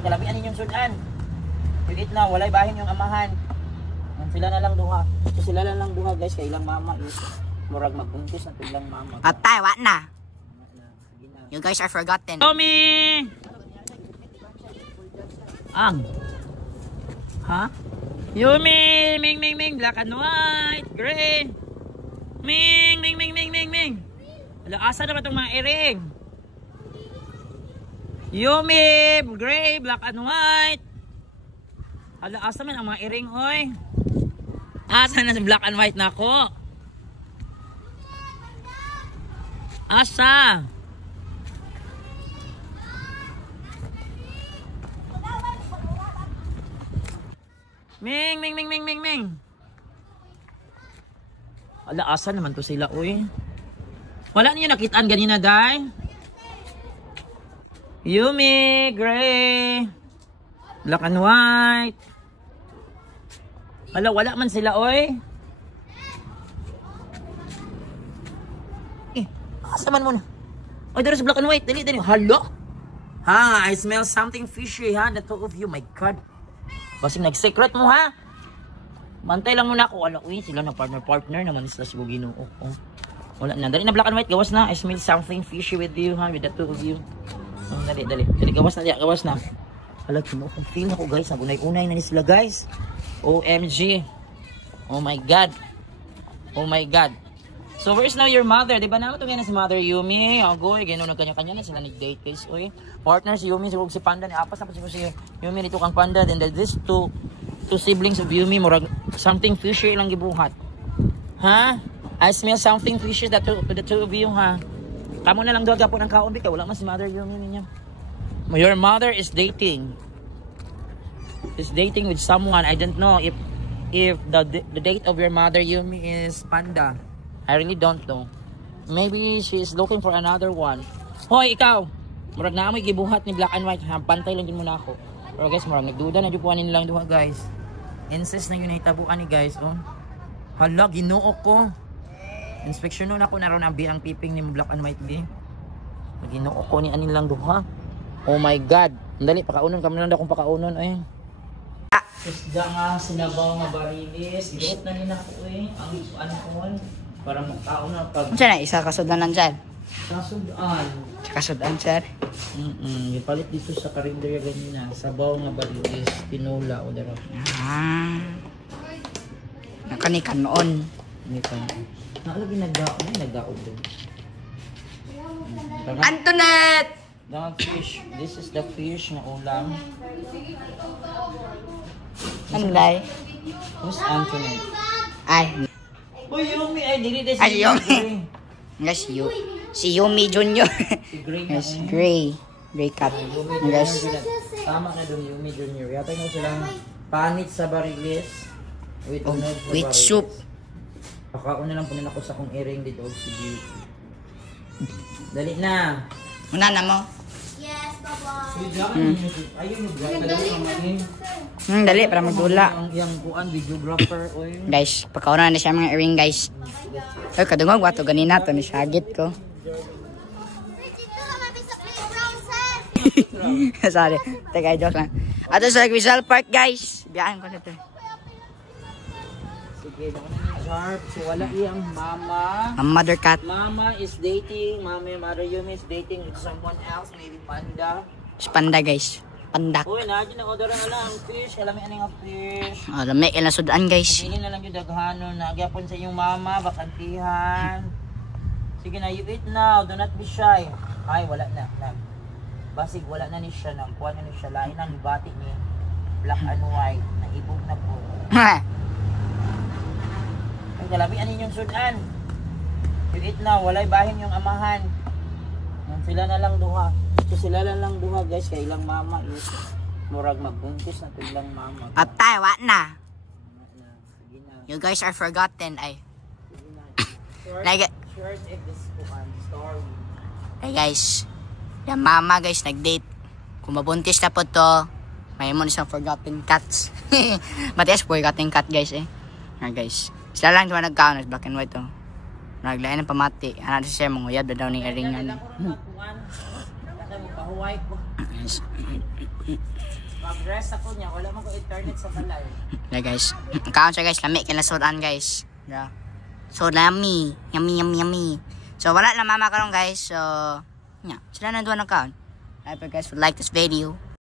Ang kalabian ninyong sudan. Pilit na, walay bahin yung amahan. Sila na lang duha. So sila na lang duha guys, kay ilang mama is murag magbuntis na ilang mama. Patay, what na? You guys are forgotten. Tommy! Ang? Ha? Yumi! Ming, ming, ming! Black and white! Green! Ming, ming, ming, ming, ming, ming! Ala, asa na ba itong mga iring? Yumi! Gray! Black and white! Ala, asa man ang mga iring, oy? Asa na si black and white na ako? Asa? Ming, ming, ming, ming, ming, ming. Ala, asa naman to sila, uy. Wala niyo nakitaan ganina, day? Yumi, gray, black and white. Ala, wala man sila, uy. Asa man muna. Oy, there's black and white. Dali, dali. Hello? Ha, I smell something fishy, ha? The two of you, my God. Basing nag-secret mo, ha? Mantay lang muna ako. Ala, uy, sila na partner naman sila si Bugino. Oh. Wala na. Dali na black and white. Gawas na. I smell something fishy with you, ha? With the two of you. Oh, dali, dali. Dali, gawas na. Gawas na. Ala, feel ako, guys. Nagunay-unay na sila, guys. OMG. Oh my God. Oh my God. So, where's now your mother? Diba naman ito na si Mother Yumi? Agoy, gano'n nagkanya-kanya na sila nag-date, guys. Oy, partner si Yumi, si Panda. Apas na pa si Yumi nito kang Panda. Then these two siblings of Yumi, murag something fishy lang gibuhat. Ha? I smell something fishy to the two of you, ha? Kamu na lang doon po ng kaumbi ka. Wala man si Mother Yumi niya. Your mother is dating. Is dating with someone. I don't know if the date of your Mother Yumi is Panda. I really don't know. Maybe she is looking for another one. Hoy, ikaw! Murag na amoy gibuhat ni black and white. Pantay lang din muna ako. Pero guys, murag nagduda na jupuanin lang duha, guys. Incest na yun nahitabuan ni guys, oh. Hala, ginoo ko. Inspeksyon nun ako naroon ang piping ni black and white, bi. Ginoo ko ni anin lang duha. Oh my God. Dali, pakaunon. Kami lang akong pakaunon, eh. Isda nga, sinabaw nga barilis. Ibuot na nila ko, eh. Ang anon. Para magkaon na pag... Diyan na, isa kasudan nandyan. Kasudan. Kasudan, sir. Ipalit dito sa karinderya ganyan na. Sabaw nga barilis. Tinola o dara. Nakanikan noon. Nakalagi nagdaog din. Antoinette! Fish. This is the fish na ulam. Anday? Who's Antoinette? Ay. Uy, Yumi! Ay, dili din si Ay, Yumi. Guys, si Yumi Junior. Si Gray. Yes, Gray. Gray cat. Guys. Tama ka doon, Yumi Junior. Yata nyo silang panit sa barilis. With soup. Pakauna lang punin ako sa kong earring dito si Beauty. Dali na. Muna na mo. Yes, Papa. Ayun, dali. Dali, para magdula. Yung buwan, videographer. Guys, pagkauna na siya mga earring, guys. Ay, kadungog, wato ganina to. Nisagit ko. Sorry. Teka, joke lang. Ato sa Rizal Park, guys. Biyahan ko na to. Sige, sharp. So, wala iyang mama. Ang mother cat. Mama is dating. Mother Yumi is dating with someone else. Maybe Panda. Panda, guys. Pandak. Uy, natin nag-order na lang. Fish. Alam mo yung fish. Lamig ilang sudan, guys. Hindi na lang yung daghanon. Nagyapon sa inyong mama. Bakantihan. Sige na, you eat now. Do not be shy. Ay, wala na. Basig, wala na ni siya. Kuha na ni siya. Lain ang ibati ni black and white. Naibog na po. Ang kalabian ninyong sudan. You eat now. Walay bahin yung amahan. Sila na lang duha. So sila lang duha, guys. Kaya ilang mama is murag magbuntis na ito ilang mama. Patay, what na? You guys are forgotten, ay. Short if this story. Hey guys, yung mama guys nag-date. Kung mabuntis na po to, may mo isang forgotten cats. Matias forgotten cat guys eh. Guys, sila lang diba nagkaon, black and white to. Naglayan ng pamati. Ano siya, manguyab na daw ng aringan. Yes. Mag-rest ako niya, wala man ko internet sa balay. Yeah guys, kaon siya guys, lami kila sudan guys. Yeah. So yummy, yummy. So wala na mama karon guys. So yeah, sila na duwa ng kaon. I hope you guys would like this video.